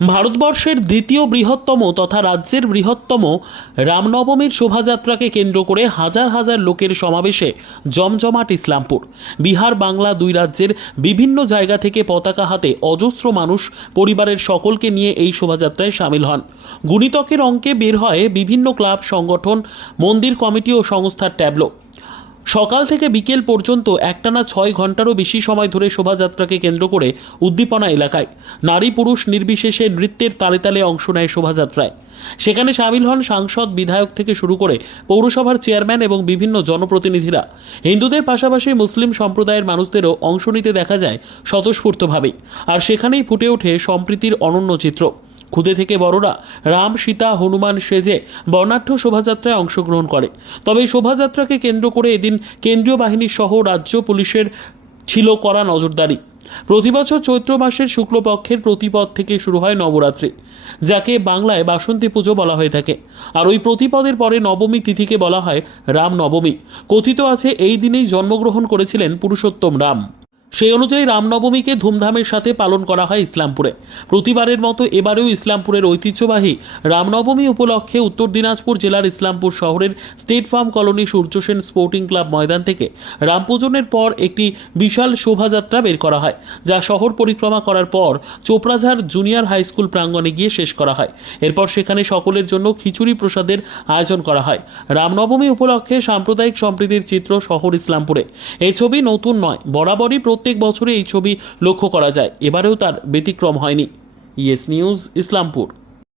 ভারতবর্ষের দ্বিতীয় বৃহত্তম তথা রাজ্যের বৃহত্তম রামনবমীর শোভাযাত্রাকে কেন্দ্র করে হাজার হাজার লোকের সমাবেশে জমজমাট ইসলামপুর। বিহার বাংলা দুই রাজ্যের বিভিন্ন জায়গা থেকে পতাকা হাতে অজস্র মানুষ পরিবারের সকলকে নিয়ে এই শোভাযাত্রায় সামিল হন। গুণিতকের অঙ্কে বের হয় বিভিন্ন ক্লাব, সংগঠন, মন্দির কমিটি ও সংস্থার ট্যাবলো। সকাল থেকে বিকেল পর্যন্ত একটানা 6 ঘন্টারও বেশি সময় ধরে শোভাযাত্রাকে কেন্দ্র করে উদ্দীপনা এলাকায়। নারী পুরুষ নির্বিশেষে নৃত্যের তালে তালে অংশ নেয় শোভাযাত্রায়। সেখানে সামিল হন সাংসদ, বিধায়ক থেকে শুরু করে পৌরসভার চেয়ারম্যান এবং বিভিন্ন জনপ্রতিনিধিরা। হিন্দুদের পাশাপাশি মুসলিম সম্প্রদায়ের মানুষদেরও অংশ নিতে দেখা যায় স্বতঃস্ফূর্তভাবেই। আর সেখানেই ফুটে ওঠে সম্প্রীতির অনন্য চিত্র। ক্ষুদে থেকে বড়রা রাম, সীতা, হনুমান সেজে বর্ণাঢ্য শোভাযাত্রায় অংশগ্রহণ করে। তবে এই শোভাযাত্রাকে কেন্দ্র করে এদিন কেন্দ্রীয় বাহিনী সহ রাজ্য পুলিশের ছিল কড়া নজরদারি। প্রতিবছর চৈত্র মাসের শুক্লপক্ষের প্রতিপদ থেকে শুরু হয় নবরাত্রি, যাকে বাংলায় বাসন্তী পুজো বলা হয়ে থাকে। আর ওই প্রতিপদের পরে নবমী তিথিকে বলা হয় রাম নবমী। কথিত আছে এই দিনেই জন্মগ্রহণ করেছিলেন পুরুষোত্তম রাম। সেই অনুযায়ী রামনবমীকে ধুমধামের সাথে পালন করা হয় ইসলামপুরে। প্রতিবারের মতো এবারেও ইসলামপুরের ঐতিহ্যবাহী রামনবমী উপলক্ষে উত্তর দিনাজপুর জেলার ইসলামপুর শহরের state farm colony Suryasen sporting club ময়দান থেকে রাম পূজনের পর একটি বিশাল শোভাযাত্রা বের করা হয়, যা শহর পরিক্রমা করার পর চোপড়াঝাড় জুনিয়র হাই স্কুল প্রাঙ্গণে গিয়ে শেষ করা হয়। এরপর সেখানে সকলের জন্য খিচুড়ি প্রসাদের আয়োজন করা হয়। রামনবমী উপলক্ষে সাম্প্রদায়িক সম্প্রীতির চিত্র শহর ইসলামপুরে। এই ছবি নতুন নয়, বরাবরই প্রত্যেক বছরে এই ছবি লক্ষ্য করা যায়। এবারেও তার ব্যতিক্রম হয়নি। Yes news, Islampur.